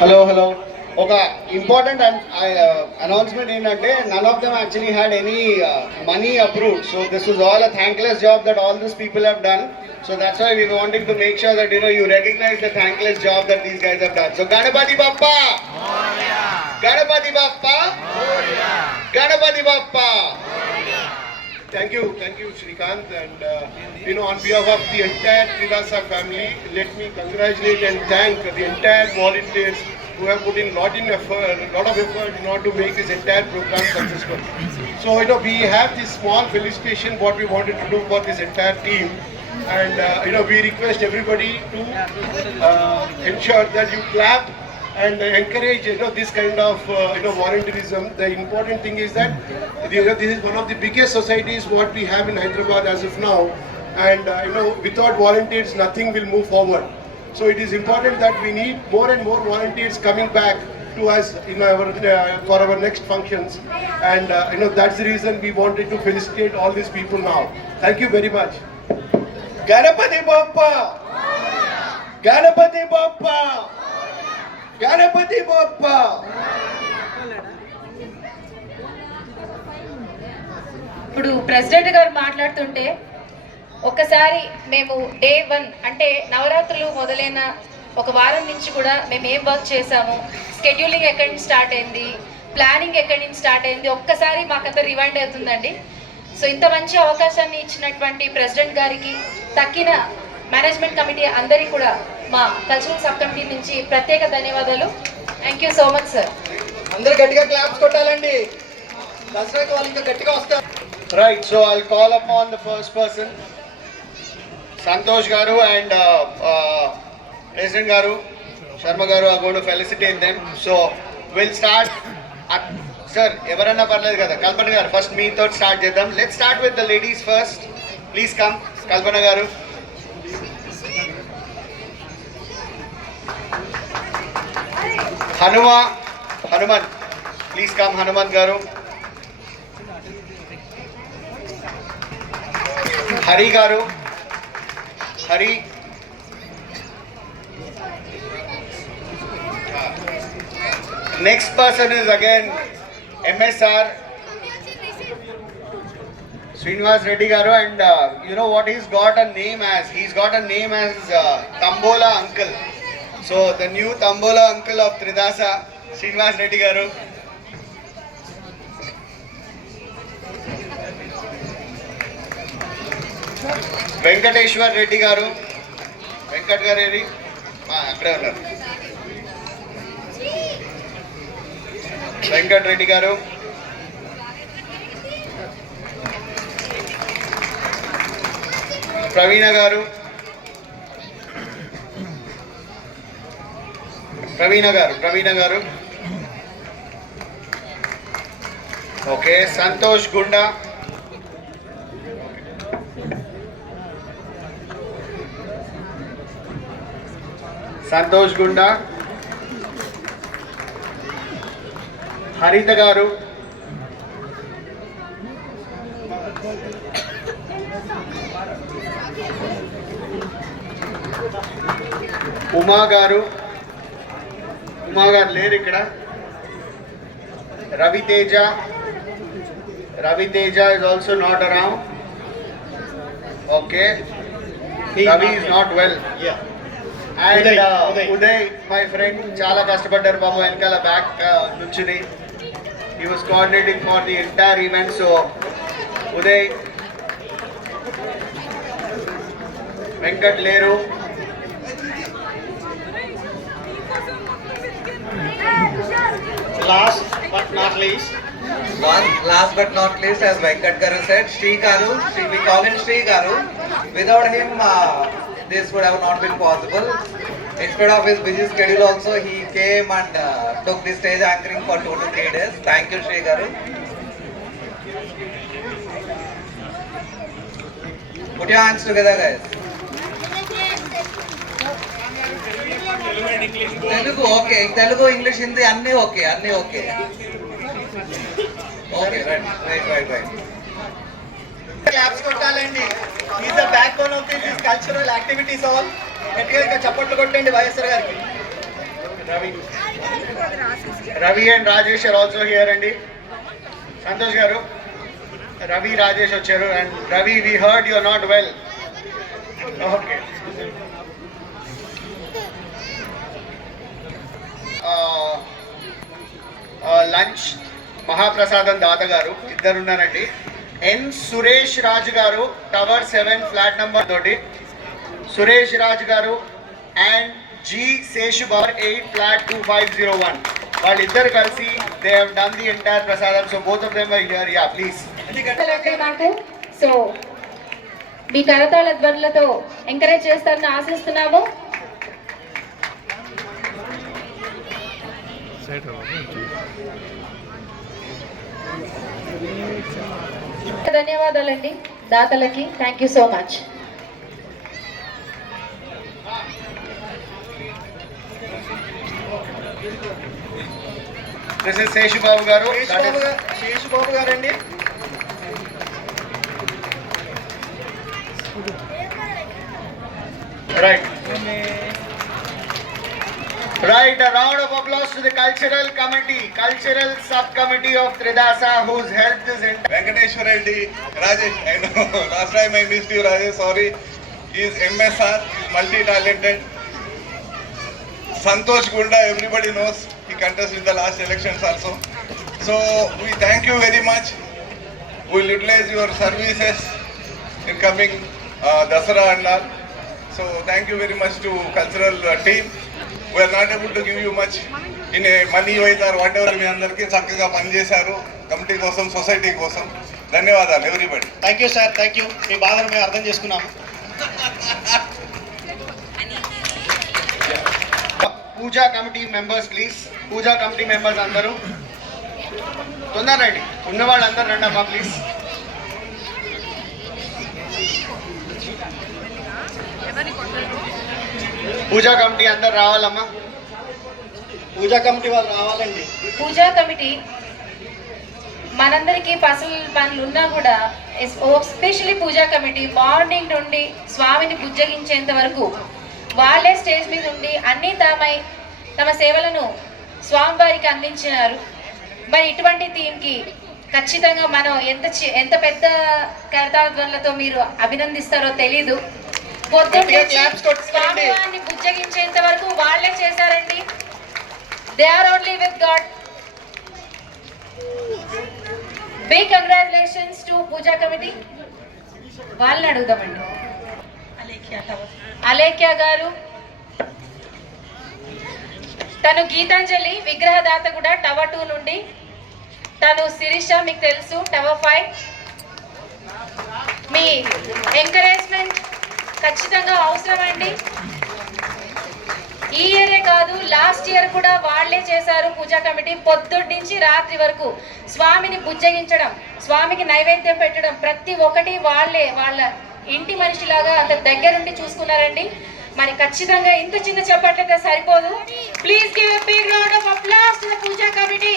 Hello. Okay, important announcement ఏంటంటే none of them actually had any money approved. So this was all a thankless job that all these people have done. So that's why we wanted to make sure that you recognize the thankless job that these guys have done. So Ganapati Bappa, Ganapati Bappa, Ganapati Bappa. Thank you, Shrikant, and on behalf of the entire Tridasa family, let me congratulate and thank the entire volunteers who have put in lot of effort in order to make this entire program successful. So we have this small felicitation what we wanted to do for this entire team, and we request everybody to ensure that you clap and encourage this kind of volunteerism. The important thing is that this is one of the biggest societies what we have in Hyderabad as of now, and without volunteers nothing will move forward. So it is important that we need more and more volunteers coming back to us for our next functions, and that's the reason we wanted to felicitate all these people now. Thank you very much. Ganapati Bappa, Ganapati Bappa, Ganapati Bappa. ఇప్పుడు ప్రెసిడెంట్ గారు మాట్లాడుతుంటే ఒక్కసారి మేము డే 1 అంటే నవరాత్రులు మొదలైన ఒక వారం నుంచి కూడా మేము ఏం వర్క్ చేసాము, స్కెడ్యూలింగ్ ఎక్కడి నుంచి స్టార్ట్ అయింది, ప్లానింగ్ ఎక్కడి నుంచి స్టార్ట్ అయింది, ఒక్కసారి మాకంతా రివైండ్ అవుతుందండి. సో ఇంత మంచి అవకాశాన్ని ఇచ్చినటువంటి ప్రెసిడెంట్ గారికి, తక్కిన మేనేజ్మెంట్ కమిటీ అందరికీ కూడా మా కల్చరల్ సబ్ కమిటీ నుంచి ప్రత్యేక ధన్యవాదాలు. Thank you so much sir. అందరూ గట్టిగా క్లాప్స్ కొట్టాలండి. దసరాకి వాళ్ళు ఇంకా గట్టిగా వస్తారు. Right, so I'll call upon the first person, Santosh Garu and President Garu, Sharma Garu are going to felicitate them. So we'll start. Sir, everana parలేదు కదా, Kalpana Garu first me thought start చేద్దాం. Let's start with the ladies first. Please come, Kalpana Garu. Hanuman, please come, Hanuman Garu. Hari Garu, Hari. Next person is again MSR Srinivas Reddy Garu, and you know what he's got a name as? He's got a name as Tambola Uncle. So the new Tambola Uncle of Tridasa, Srinivas Reddy Garu. Venkateshwar Reddy Garu, Venkat Garu అక్కడే ఉన్నారు. వెంకట్ రెడ్డి గారు, ప్రవీణ గారు, ప్రవీణ గారు, ఓకే. సంతోష్ గుండా, హరిత గారు, ఉమా గారు లేరు ఇక్కడ. Raviteja is also not around. Okay, Ravi is not well. Yeah. And Uday, my friend, చాలా కష్టపడ్డారు బాబు వెనకాల బ్యాక్ నుంచుని. He was coordinating for the entire event. So Uday, Venkat లేరు. Last but not least, as Venkat Garu said, Sri Garu. We call him Sri Garu. Without him, this would have not been possible. Instead of his busy schedule also, he came and took the stage anchoring for 2 to 3 days. Thank you, Sri Garu. Put your hands together, guys. Telugu, okay. Telugu, English, Hindi, anni okay. Okay, right. Claps కొట్టాలండి. He's the backbone backbone of this cultural activities all. గట్టిగా ఇంకా చప్పట్లు కొట్టండి వైఎస్ఆర్ గారికి. Ravi and Rajesh are also here అండి. సంతోష్ గారు, రవి రాజేష్ వచ్చారు. And Ravi, we heard you are not well. Okay. Lunch మహాప్రసాదం దాత గారు ఇద్దరు ఉన్నారండి. ఎన్ సురేష్ రాజు గారు, టవర్ 7 ఫ్లాట్ నంబర్ తోటి సురేష్ రాజు గారు, అండ్ జి శేషు బార్ 8 ఫ్లాట్ 2501. వాళ్ళిద్దరు కలిసి they have done the entire ప్రసాదం. So both of them are here. Yeah please. నాకు సో మీ కరతాళ ధ్వనులతో ఎంకరేజ్ చేస్తారని ఆశిస్తున్నాము. ధన్యవాదాలండి దాతలకి. Thank you so much. This is Seshubabu garu. Seshubabu garu అండి. Right. Right, a round of applause to the cultural committee, cultural subcommittee of Tridasa, who's helped this in. Venkateshwar Reddy, Rajesh, I know, last time I missed you, Rajesh, sorry. He is MSR, he is multi-talented. Santosh Gulda, everybody knows, he contested in the last elections also. So, we thank you very much. We will utilize your services in coming Dasara and all. So, thank you very much to cultural team. We are not able to give you much in a money wise or whatever. మీ అందరికీ చక్కగా పనిచేశారు committee కోసం, society కోసం. ధన్యవాదాలు everybody. Thank you sir, thank you. మీ బాధను మేము అర్థం చేసుకున్నాము. Puja committee members please. Puja committee members అందరూ తొందరండి. ఉన్న వాళ్ళందరూ రండి అమ్మా ప్లీజ్. పూజా కమిటీ అందరు రావాలమ్మా. పూజా కమిటీ వాళ్ళు రావాలండి. పూజా కమిటీ మనందరికీ పనులు ఉన్నా కూడా ఎస్పెషల్లీ పూజా కమిటీ మార్నింగ్ నుండి స్వామిని బుజ్జగించేంత వరకు వాళ్ళే స్టేజ్ మీద ఉండి అన్నీ తమ సేవలను స్వామివారికి అందించినారు. మరి ఇటువంటి టీంకి ఖచ్చితంగా మనం ఎంత పెద్ద కరతాళధ్వనులతో మీరు అభినందిస్తారో తెలీదు. స్వామివారిని బుజ్జగించేంత వరకు వాళ్ళే చేశారండి. They are only with God. Big congratulations to puja committee. వాళ్ళని అడుగుదామండి. అలేఖ్య గారు, తను గీతాంజలి విగ్రహదాత కూడా టవర్ 2 నుండి. తను శిరీష మీకు తెలుసు టవర్ 5. మీ ఎంకరేజ్మెంట్ ఖచ్చితంగా అవసరమండి. ఈ ఇయరే కాదు, లాస్ట్ ఇయర్ కూడా వాళ్ళే చేశారు పూజా కమిటీ. పొద్దుటి నుంచి రాత్రి వరకు స్వామిని బుజ్జగించడం, స్వామికి నైవేద్యం పెట్టడం, ప్రతి ఒక్కటి వాళ్ళ ఇంటి మనిషిలాగా అంత దగ్గరుండి చూసుకున్నారండి. మరి ఖచ్చితంగా ఇంత చిన్న చప్పట్లతో సరిపోదు. Please give a big round of applause to the puja committee.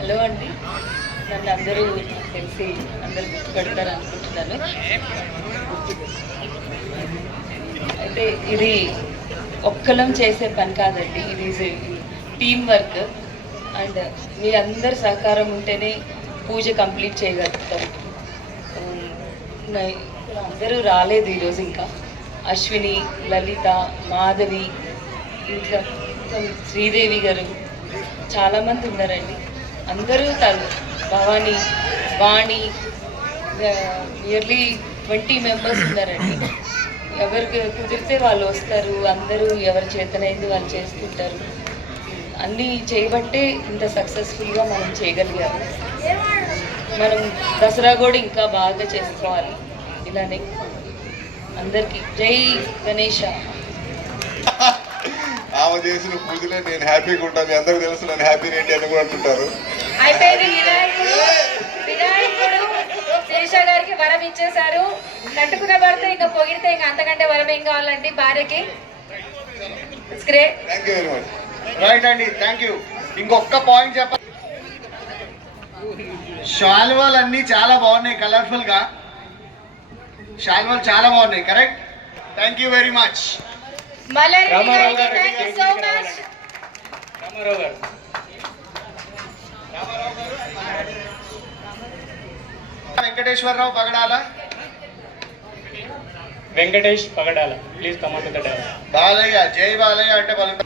Hello అండి, నన్ను అందరూ తెలిసి అందరు గుర్తుపెడతారు అనుకుంటున్నాను. అయితే ఇది ఒక్కలం చేసే పని కాదండి, ఇది టీమ్ వర్క్. అండ్ మీ అందరి సహకారం ఉంటేనే పూజ కంప్లీట్ చేయగలుగుతాం. అందరూ రాలేదు ఈరోజు. ఇంకా అశ్విని, లలిత, మాధవి, ఇంకా శ్రీదేవి గారు, చాలామంది ఉన్నారండి. అందరూ భవానీ, వాణి, నియర్లీ 20 మెంబర్స్ ఉన్నారండి. ఎవరికి కుదిరితే వాళ్ళు వస్తారు. అందరూ ఎవరి చేతనైంది వాళ్ళు చేసుకుంటారు. అన్నీ చేయబట్టే ఇంత సక్సెస్ఫుల్గా మనం చేయగలిగాము. మనం దసరా కూడా ఇంకా బాగా చేసుకోవాలి. ఇలానే అందరికీ జై గణేష. ఆమె చేసిన పూజలే నేను హ్యాపీగా ఉంటాను. మీ అందరికీ తెలుసు నన్ను హ్యాపీ రెడ్డి అని కూడా అంటుంటారు. అయిపోయింది. వినాయకుడు శేష గారికి వరం ఇచ్చేశారు. కట్టుకున్న భర్త ఇంకా పొగిడితే ఇంకా అంతకంటే వరం ఏం కావాలండి భార్యకి. It's great. Thank you very much. Right అండి, థ్యాంక్ యూ. ఇంకొక పాయింట్ చెప్ప శాల్వాలు అన్నీ చాలా బాగున్నాయి, కలర్ఫుల్ గా శాల్వాలు చాలా బాగున్నాయి. Correct. Thank you very much. Mallareddy Ramarao గారికి garu, thank you so much. Ramarao garu. Venkateswararao Pagadala. Venkatesh Pagadala, please come on to the dialogue. Balayya, జై బాలయ్య అంటే పలుకు.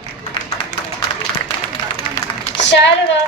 శాలువా